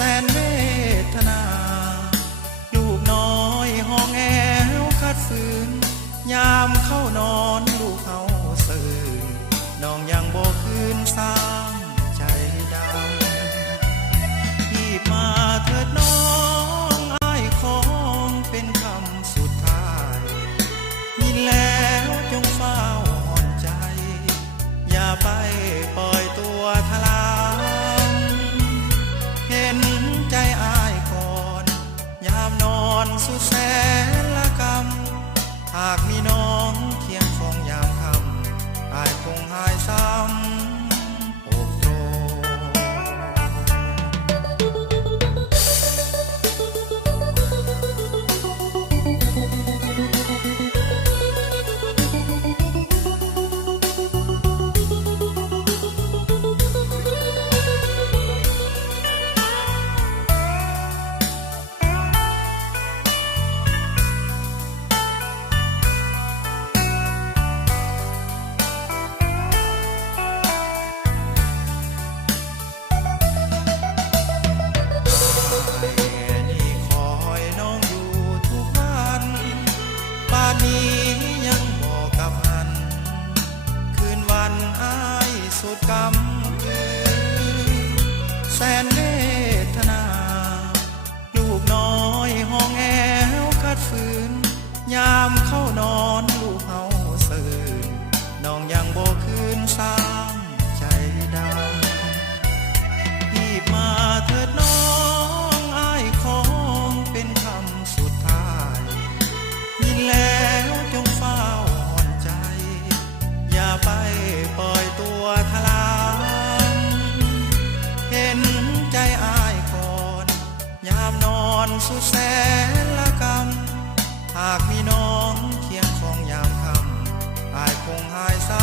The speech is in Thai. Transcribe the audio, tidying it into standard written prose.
แสนเวทนาลูกน้อยห้องแอวคัดฝืนยามเข้านอนลูกเขาสื่นน้องยังบ่คืนสร้างใจดำรีบมาเถิดน้องอ้ายของเป็นคำสุดท้ายยินแล้วจงเฝ้าอ่อนใจอย่าไปปล่อยตัวทลามเห็นใจอ้ายก่อนยามนอนสุดแสนละกำหากมีน้องเคียงคองยามค่ำอ้ายคงหายซ้ำอกโตสุดกำกืนแสนเวทนาลูกน้อยห้องแอวคัดฝืนยามเข้านอนลูกเฮาสื่นน้องยังบ่คืนสร้างใจดำรีบมาเถิดน้องอ้ายของเป็นคำสุดท้ายยินแล้วจงเฝ้าอ่อนใจอย่าไปปล่อยตัวทลามเห็นใจอ้ายก่อนยามนอนสุดแสนละกำหากมีน้องเคียงคองยามค่ำอ้ายคงหายซ้